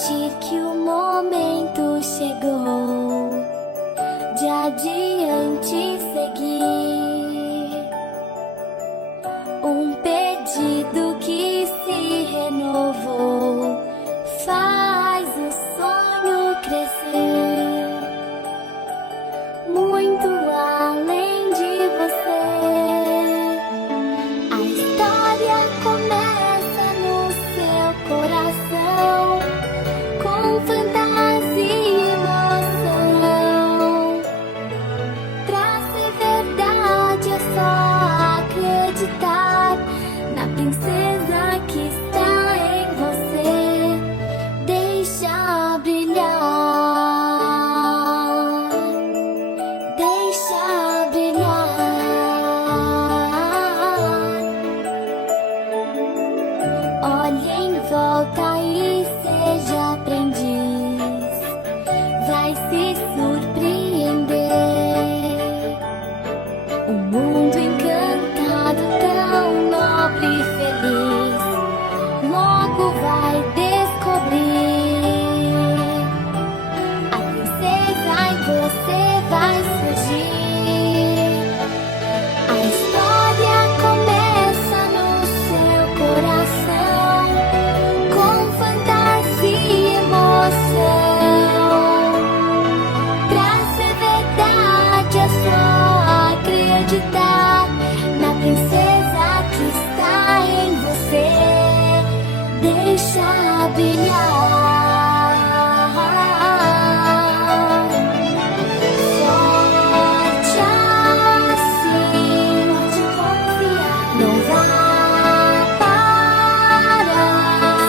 sentir que o momento chegou de adiante seguir. Um pedido que se renovou faz o sonho crescer muito além de você. A história começa no seu coração, com fantasia e emoção. Pra ser verdade é só acreditar na princesa que está em você. Deixa brilhar, deixa brilhar. Olhe em volta e seja aprendiz, vai se surpreender. Um mundo encantado, tão nobre e feliz, logo vai descobrir. A princesa em você vai surgir. A história começa no seu coração, com fantasia e emoção. Pra ser verdade é só acreditar na princesa que está em você. Deixa brilhar. Forte assim, pode confiar, não vai parar.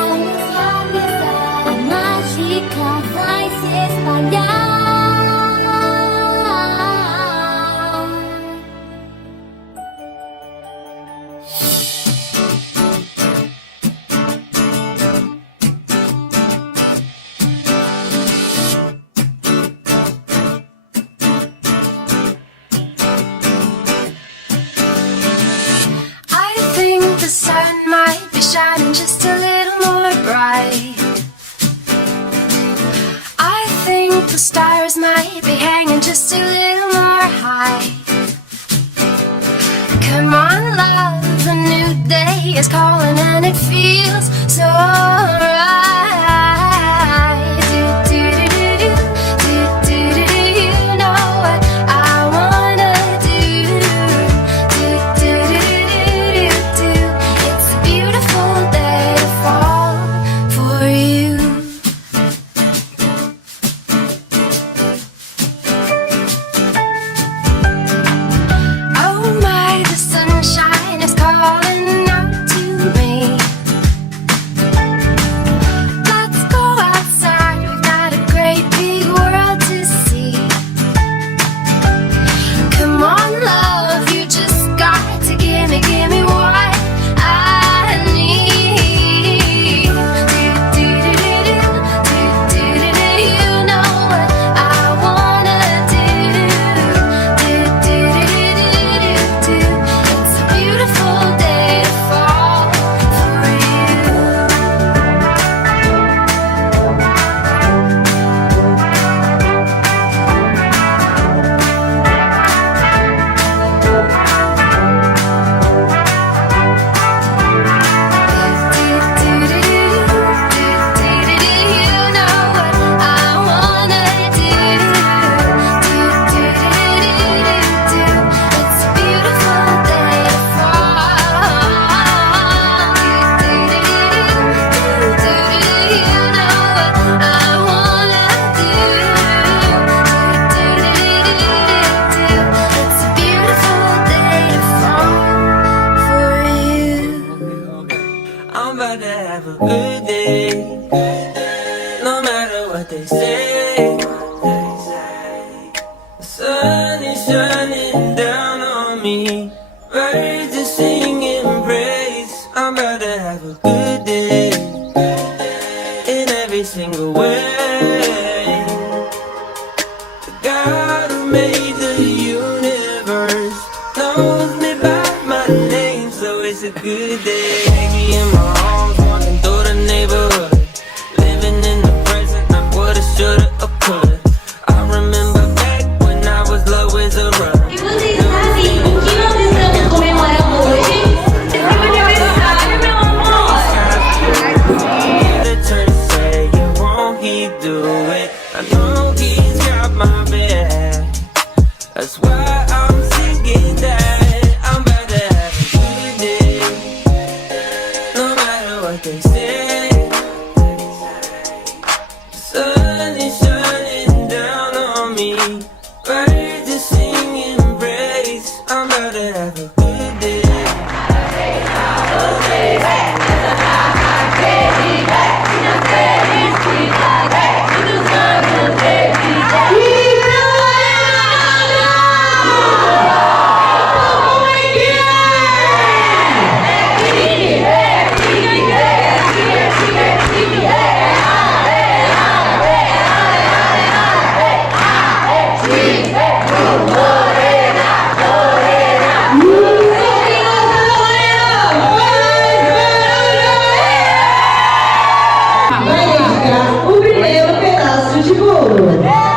Sonhos realizar, a mágica vai se espalhar. I think the sun might be shining just a little more bright. I think the stars might be hanging just a little more high. Come on, love, a new day is calling and it feels so right. You know what I wanna do. It's a beautiful day to fall for you. Oh my, the sunshine is calling out to me. Let's go outside, we've got a great big world to see. Come on, love, you just got to give me what I need. You know what I wanna do. It's a beautiful day to fall for you. You know what I wanna do. It's a beautiful day to fall. You know what I wanna do. It's a beautiful day to fall for you. I'm about to have a good day, no matter what they say. The sun is shining down on me, birds are singing praise. I'm about to have a good day, in every single way. The God who made the universe knows me by my name, so it's a good day. Take me in my arms, walking through the neighborhood, living in the Dourado!